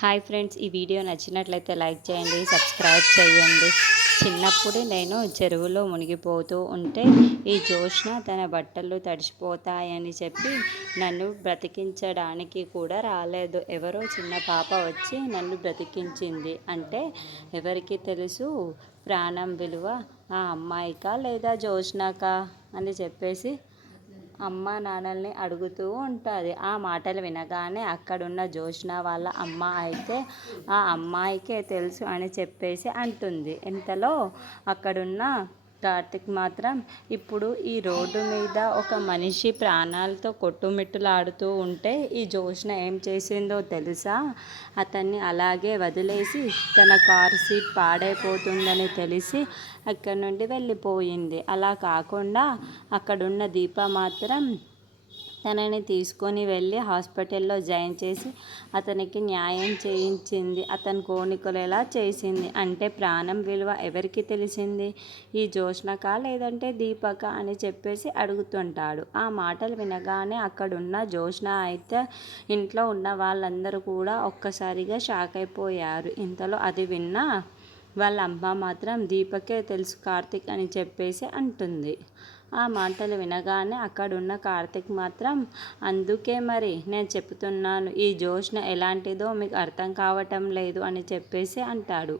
Hi friends, ఈ video నచ్చినట్లయితే like చేయండి, సబ్స్క్రైబ్ చేయండి. చిన్నప్పుడు నేను చెరువులో మునిగిపోతూ ఉంటే ఈ జోష్న తన బట్టలు తడిసిపోతాయని చెప్పి నన్ను బ్రతికించడానికి కూడా రాలేదు. ఎవరో చిన్న పాప వచ్చి నన్ను బ్రతికించింది. అంటే ఎవరికి తెలుసు ప్రాణం విలువ, ఆ అమ్మాయికా లేదా జోష్నాకా అని చెప్పేసి అమ్మ నాన్నల్ని అడుగుతూ ఉంటుంది. ఆ మాటలు వినగానే అక్కడున్న జోష్న వాళ్ళ అమ్మ అయితే ఆ అమ్మాయికే తెలుసు అని చెప్పేసి అంటుంది. ఇంతలో అక్కడున్న కార్తిక్ మాత్రం ఇప్పుడు ఈ రోడ్డు మీద ఒక మనిషి ప్రాణాలతో కొట్టుమిట్టులాడుతూ ఉంటే ఈ జోష్న ఏం చేసిందో తెలుసా? అతన్ని అలాగే వదిలేసి తన కారు సీట్ పాడైపోతుందని తెలిసి అక్కడి నుండి వెళ్ళిపోయింది. అలా కాకుండా అక్కడున్న దీప మాత్రం తనని తీసుకొని వెళ్ళి హాస్పిటల్లో జాయిన్ చేసి అతనికి న్యాయం చేయించింది. అతను కోలుకునేలా చేసింది. అంటే ప్రాణం విలువ ఎవరికి తెలిసింది? ఈ జోష్నకా లేదంటే దీపక అని చెప్పేసి అడుగుతుంటాడు. ఆ మాటలు వినగానే అక్కడున్న జోష్న అయితే ఇంట్లో ఉన్న వాళ్ళందరూ కూడా ఒక్కసారిగా షాక్ అయిపోయారు. ఇంతలో అది విన్న వాళ్ళ అమ్మ మాత్రం దీపకే తెలుసు కార్తిక్ అని చెప్పేసి అంటుంది. ఆ మాటలు వినగానే అక్కడున్న కార్తిక్ మాత్రం అందుకే మరి నేను చెప్తున్నాను, ఈ జోష్న ఎలాంటిదో మీకు అర్థం కావటం లేదు అని చెప్పేసి అంటాడు.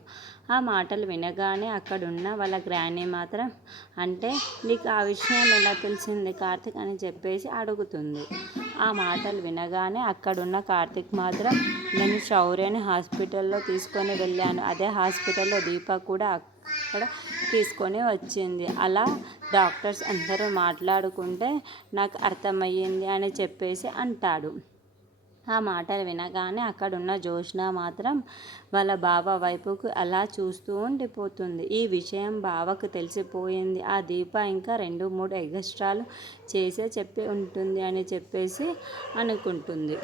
ఆ మాటలు వినగానే అక్కడున్న వాళ్ళ గ్రాండీ మాత్రం అంటే నీకు ఆ విషయం ఎలా తెలిసింది కార్తిక్ అని చెప్పేసి అడుగుతుంది. ఆ మాటలు వినగానే అక్కడున్న కార్తిక్ మాత్రం నేను శౌర్యని హాస్పిటల్లో తీసుకొని వెళ్ళాను, అదే హాస్పిటల్లో దీప కూడా అక్కడ తీసుకొని వచ్చింది. అలా డాక్టర్స్ అందరూ మాట్లాడుకుంటే నాకు అర్థమయ్యింది అని చెప్పేసి అంటాడు. ఆ మాటలు వినగానే అక్కడున్న జోష్న మాత్రం వాళ్ళ బావ వైపుకు అలా చూస్తూ ఉండిపోతుంది. ఈ విషయం బావకు తెలిసిపోయింది. ఆ దీప ఇంకా 2-3 ఎగస్ట్రాలు చేసే చెప్పి ఉంటుంది అని చెప్పేసి అనుకుంటుంది.